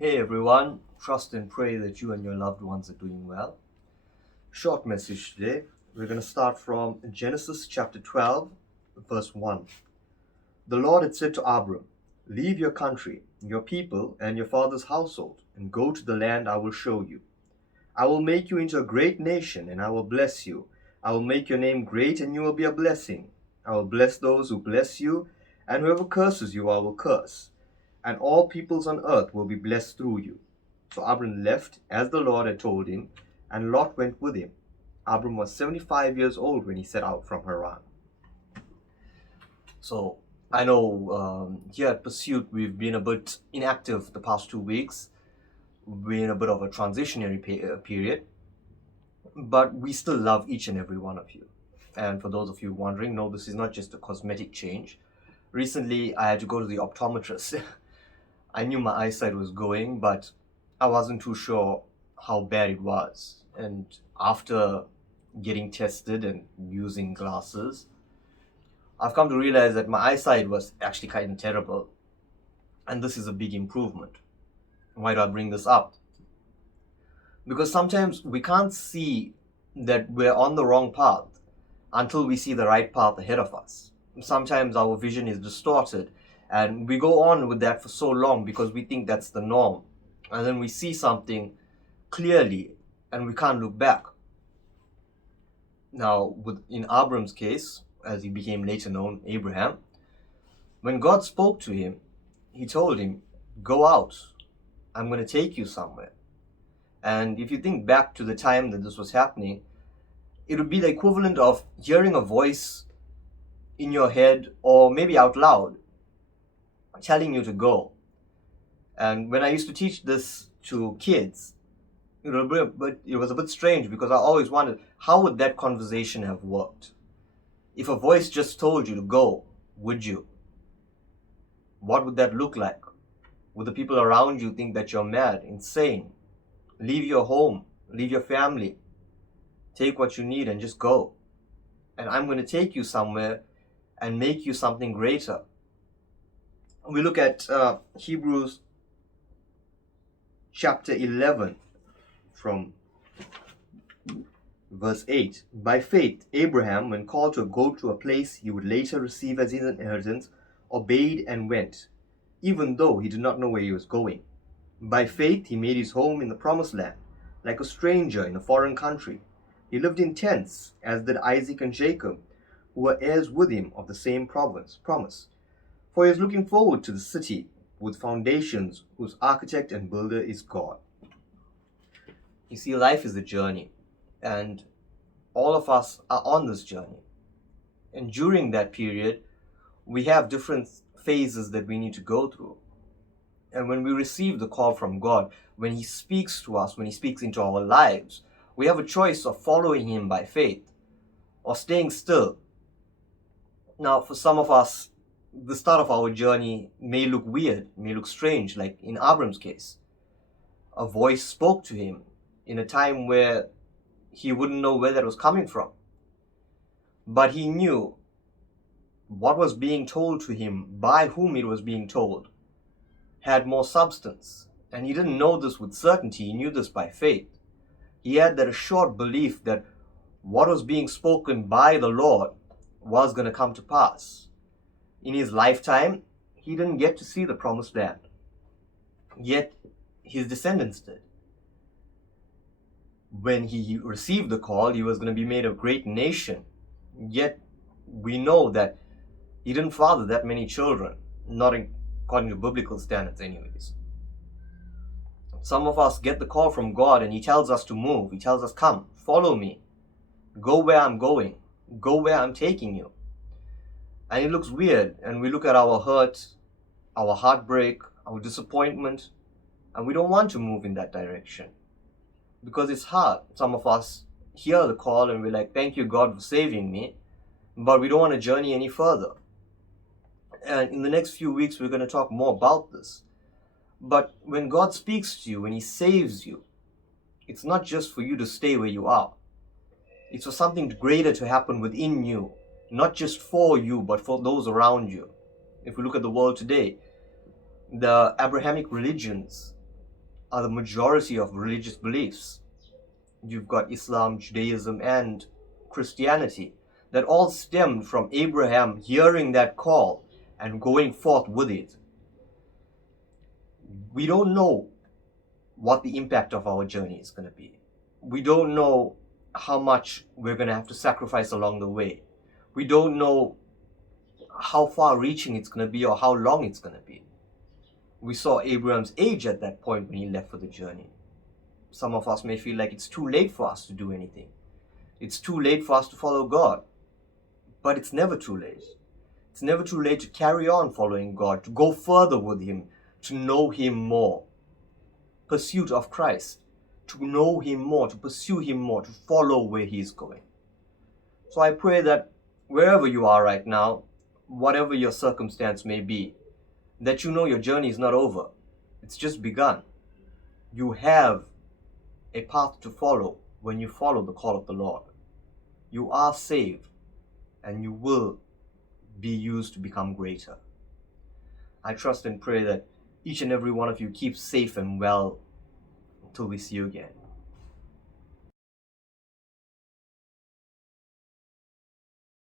Hey everyone, trust and pray that you and your loved ones are doing well. Short message today. We're going to start from Genesis chapter 12, verse 1. The Lord had said to Abram, "Leave your country, your people, and your father's household, and go to the land I will show you. I will make you into a great nation, and I will bless you. I will make your name great, and you will be a blessing. I will bless those who bless you, and whoever curses you I will curse. And all peoples on earth will be blessed through you." So Abram left as the Lord had told him, and Lot went with him. Abram was 75 years old when he set out from Haran. So I know here at Pursuit we've been a bit inactive the past 2 weeks. We're in a bit of a transitionary period, but we still love each and every one of you. And for those of you wondering, no, this is not just a cosmetic change. Recently, I had to go to the optometrist. I knew my eyesight was going, but I wasn't too sure how bad it was. And after getting tested and using glasses, I've come to realize that my eyesight was actually kind of terrible. And this is a big improvement. Why do I bring this up? Because sometimes we can't see that we're on the wrong path until we see the right path ahead of us. Sometimes our vision is distorted, and we go on with that for so long because we think that's the norm. And then we see something clearly and we can't look back. Now, in Abram's case, as he became later known, Abraham, when God spoke to him, he told him, "Go out, I'm going to take you somewhere." And if you think back to the time that this was happening, it would be the equivalent of hearing a voice in your head or maybe out loud telling you to go. And when I used to teach this to kids, it was a bit strange because I always wondered, how would that conversation have worked? If a voice just told you to go, would you? What would that look like? Would the people around you think that you're mad, insane? Leave your home, leave your family, take what you need and just go. And I'm going to take you somewhere and make you something greater. We look at Hebrews chapter 11 from verse 8. By faith, Abraham, when called to go to a place he would later receive as his inheritance, obeyed and went, even though he did not know where he was going. By faith, he made his home in the promised land, like a stranger in a foreign country. He lived in tents, as did Isaac and Jacob, who were heirs with him of the same promise. For he is looking forward to the city with foundations, whose architect and builder is God. You see, life is a journey, and all of us are on this journey. And during that period, we have different phases that we need to go through. And when we receive the call from God, when He speaks to us, when He speaks into our lives, we have a choice of following Him by faith or staying still. Now, for some of us, the start of our journey may look weird, may look strange, like in Abram's case. A voice spoke to him in a time where he wouldn't know where that was coming from. But he knew what was being told to him, by whom it was being told, had more substance. And he didn't know this with certainty, he knew this by faith. He had that assured belief that what was being spoken by the Lord was going to come to pass. In his lifetime, he didn't get to see the promised land. Yet, his descendants did. When he received the call, he was going to be made a great nation. Yet, we know that he didn't father that many children, not according to biblical standards anyways. Some of us get the call from God and He tells us to move. He tells us, "Come, follow me. Go where I'm going. Go where I'm taking you." And it looks weird, and we look at our hurt, our heartbreak, our disappointment, and we don't want to move in that direction because it's hard. Some of us hear the call and we're like, "Thank you, God, for saving me," but we don't want to journey any further. And in the next few weeks, we're going to talk more about this. But when God speaks to you, when He saves you, it's not just for you to stay where you are. It's for something greater to happen within you, not just for you, but for those around you. If we look at the world today, the Abrahamic religions are the majority of religious beliefs. You've got Islam, Judaism, and Christianity that all stemmed from Abraham hearing that call and going forth with it. We don't know what the impact of our journey is going to be. We don't know how much we're going to have to sacrifice along the way. We don't know how far reaching it's going to be or how long it's going to be. We saw Abraham's age at that point when he left for the journey. Some of us may feel like it's too late for us to do anything. It's too late for us to follow God. But it's never too late. It's never too late to carry on following God, to go further with Him, to know Him more. Pursuit of Christ, to know Him more, to pursue Him more, to follow where He is going. So I pray that wherever you are right now, whatever your circumstance may be, that you know your journey is not over. It's just begun. You have a path to follow when you follow the call of the Lord. You are saved, and you will be used to become greater. I trust and pray that each and every one of you keeps safe and well until we see you again.